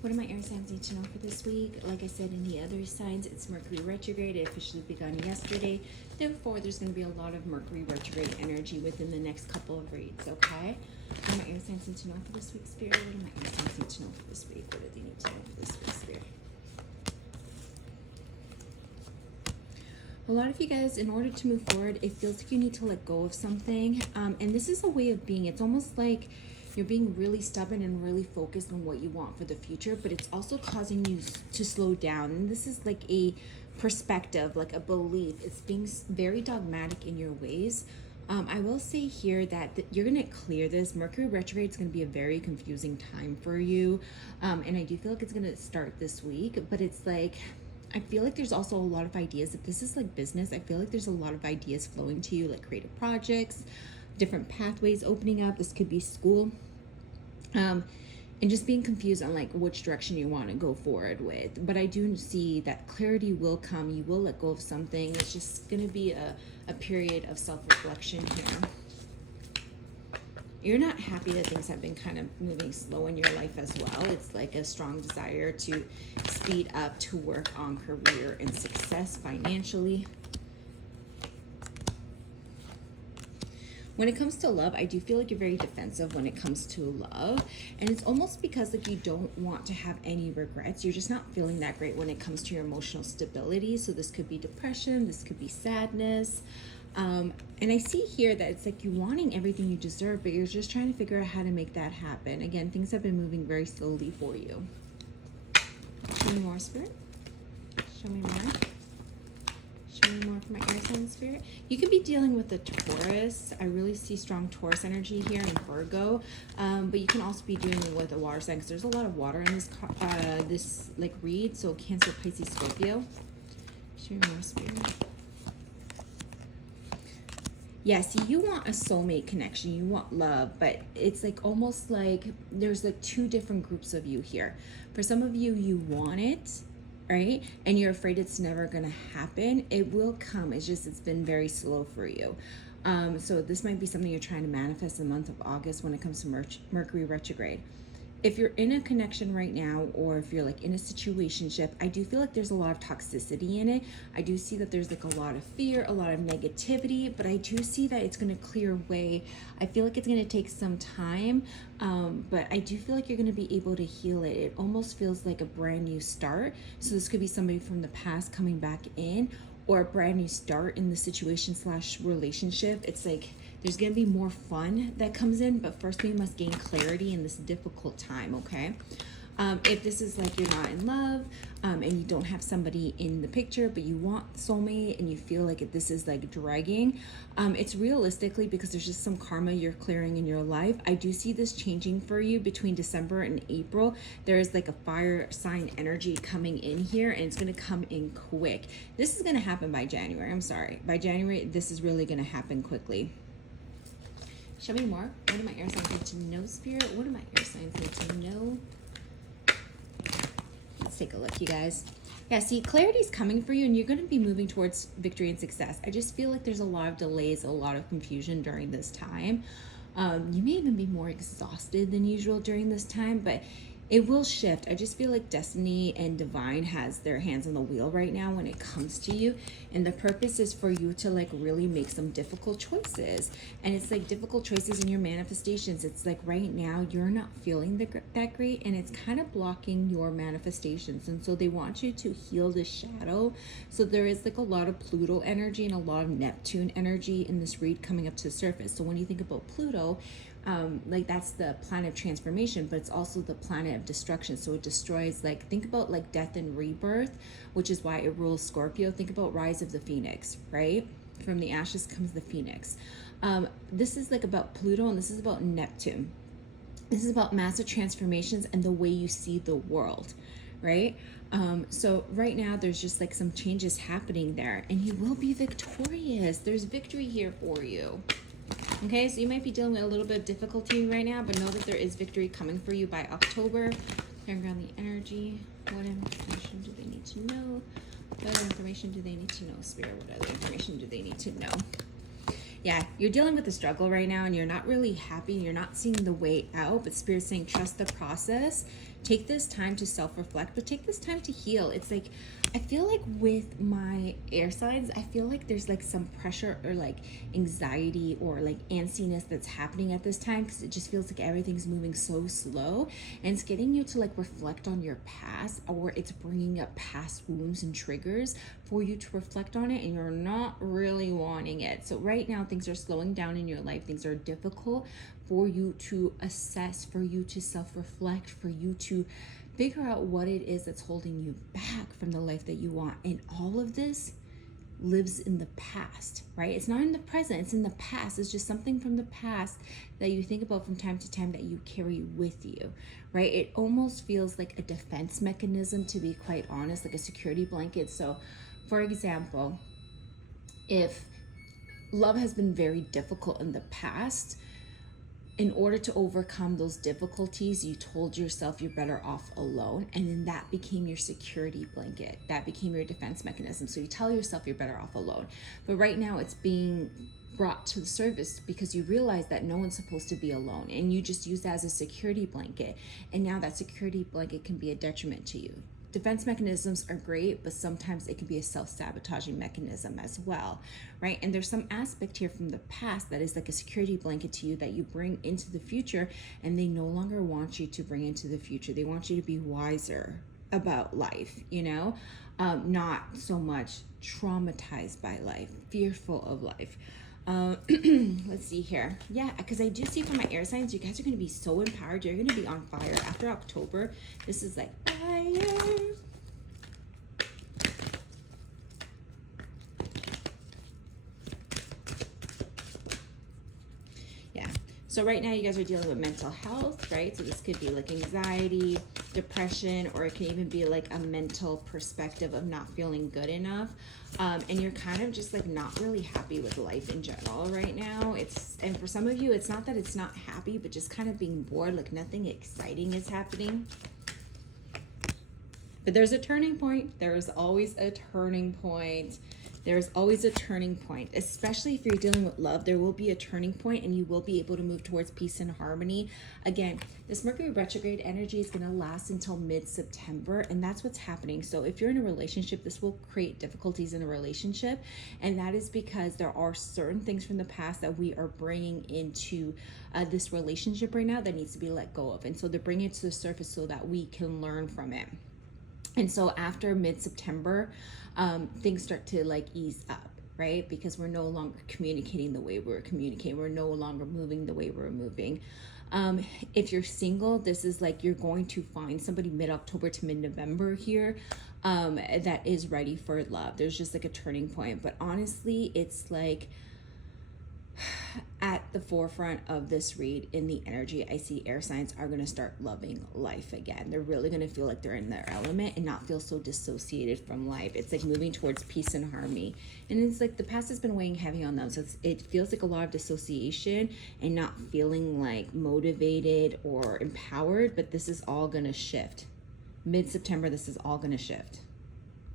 What do my air signs need to know for this week? Like I said, in the other signs, it's Mercury retrograde. It officially begun yesterday. Therefore, there's going to be a lot of Mercury retrograde energy within the next couple of reads, okay? What do my air signs need to know for this week, Spirit? What do my air signs need to know for this week? What do they need to know for this week, Spirit? A lot of you guys, in order to move forward, it feels like you need to let go of something. And this is a way of being. It's almost like you're being really stubborn and really focused on what you want for the future, but it's also causing you to slow down. And this is like a perspective, like a belief. It's being very dogmatic in your ways. I will say here that you're going to clear this. Mercury retrograde is going to be a very confusing time for you. And I do feel like it's going to start this week, but it's like, I feel like there's also a lot of ideas. If this is like business, I feel like there's a lot of ideas flowing to you, like creative projects, different pathways opening up. This could be school. And just being confused on like which direction you want to go forward with. But I do see that clarity will come. You will let go of something. It's just going to be a period of self-reflection here. You're not happy that things have been kind of moving slow in your life as well. It's like a strong desire to speed up, to work on career and success financially. When it comes to love, I do feel like you're very defensive when it comes to love. And it's almost because like you don't want to have any regrets. You're just not feeling that great when it comes to your emotional stability. So this could be depression, this could be sadness. And I see here that it's like you wanting everything you deserve, but you're just trying to figure out how to make that happen. Again, things have been moving very slowly for you. Show me more, Spirit. Show me more. Show me more for my air sign, Spirit. You could be dealing with a Taurus. I really see strong Taurus energy here in Virgo. But you can also be dealing with a water sign because there's a lot of water in this like read. So Cancer, Pisces, Scorpio. Show me more, Spirit. Yeah, see, you want a soulmate connection. You want love, but it's like almost like there's like two different groups of you here. For some of you, you want it, right? And you're afraid it's never going to happen. It will come. It's just, it's been very slow for you. So this might be something you're trying to manifest in the month of August when it comes to Mercury retrograde. If you're in a connection right now, or if you're like in a situationship, I do feel like there's a lot of toxicity in it. I do see that there's like a lot of fear, a lot of negativity, but I do see that it's going to clear away. I feel like it's going to take some time, but I do feel like you're going to be able to heal it. It almost feels like a brand new start. So this could be somebody from the past coming back in, or a brand new start in the situation / relationship. It's like there's going to be more fun that comes in, but first we must gain clarity in this difficult time, okay? If this is like you're not in love and you don't have somebody in the picture, but you want soulmate and you feel like this is like dragging, it's realistically because there's just some karma you're clearing in your life. I do see this changing for you between December and April. There is like a fire sign energy coming in here, and it's going to come in quick. This is going to happen by January. I'm sorry. By January, this is really going to happen quickly. Show me more. What do my air signs need to know, Spirit? What do my air signs need to know? Let's take a look, you guys. Yeah, see, clarity is coming for you, and you're going to be moving towards victory and success. I just feel like there's a lot of delays, a lot of confusion during this time. You may even be more exhausted than usual during this time, but it will shift. I just feel like destiny and divine has their hands on the wheel right now when it comes to you. And the purpose is for you to like really make some difficult choices. And it's like difficult choices in your manifestations. It's like right now you're not feeling that great, and it's kind of blocking your manifestations. And so they want you to heal the shadow. So there is like a lot of Pluto energy and a lot of Neptune energy in this read coming up to the surface. So when you think about Pluto, like that's the planet of transformation, but it's also the planet of destruction. So it destroys, like, think about like death and rebirth, which is why it rules Scorpio. Think about Rise of the Phoenix, right? From the ashes comes the phoenix. This is like about Pluto, and this is about Neptune. This is about massive transformations and the way you see the world, right? So right now there's just like some changes happening there, and you will be victorious. There's victory here for you. Okay, so you might be dealing with a little bit of difficulty right now, but know that there is victory coming for you by October. Clearing around the energy. What information do they need to know? What other information do they need to know, Spirit? What other information do they need to know? Yeah, you're dealing with a struggle right now, and you're not really happy. You're not seeing the way out, but Spirit's saying trust the process. Take this time to self-reflect, but take this time to heal. It's like, I feel like with my air signs, I feel like there's like some pressure or like anxiety or like antsiness that's happening at this time, because it just feels like everything's moving so slow, and it's getting you to like reflect on your past, or it's bringing up past wounds and triggers for you to reflect on it, and you're not really wanting it. So right now things are slowing down in your life. Things are difficult for you to assess, for you to self-reflect, for you to figure out what it is that's holding you back from the life that you want. And all of this lives in the past, right? It's not in the present, it's in the past. It's just something from the past that you think about from time to time that you carry with you, right? It almost feels like a defense mechanism, to be quite honest, like a security blanket. So for example, if love has been very difficult in the past, in order to overcome those difficulties, you told yourself you're better off alone. And then that became your security blanket. That became your defense mechanism. So you tell yourself you're better off alone. But right now it's being brought to the surface because you realize that no one's supposed to be alone. And you just use that as a security blanket. And now that security blanket can be a detriment to you. Defense mechanisms are great, but sometimes it can be a self-sabotaging mechanism as well, right? And there's some aspect here from the past that is like a security blanket to you that you bring into the future, and they no longer want you to bring into the future. They want you to be wiser about life, you know, not so much traumatized by life, fearful of life. Let's see here. Yeah, because I do see from my air signs, you guys are going to be so empowered. You're going to be on fire after October. This is like fire. Yeah. So right now you guys are dealing with mental health, right? So this could be like anxiety, depression, or it can even be like a mental perspective of not feeling good enough. And you're kind of just like not really happy with life in general right now. And for some of you, it's not that it's not happy, but just kind of being bored, like nothing exciting is happening. But there's a turning point. There's always a turning point. There's always a turning point, especially if you're dealing with love. There will be a turning point and you will be able to move towards peace and harmony. Again, this Mercury retrograde energy is going to last until mid-September, and that's what's happening. So if you're in a relationship, this will create difficulties in a relationship, and that is because there are certain things from the past that we are bringing into this relationship right now that needs to be let go of. And so they're bringing it to the surface so that we can learn from it. And so after mid-September, things start to like ease up, right? Because we're no longer communicating the way we're communicating. We're no longer moving the way we're moving. If you're single, this is like you're going to find somebody mid-October to mid-November here that is ready for love. There's just like a turning point. But honestly, it's like at the forefront of this read in the energy, I see air signs are going to start loving life again. They're really going to feel like they're in their element and not feel so dissociated from life. It's like moving towards peace and harmony. And it's like the past has been weighing heavy on them. So it feels like a lot of dissociation and not feeling like motivated or empowered. But this is all going to shift. Mid-September, this is all going to shift.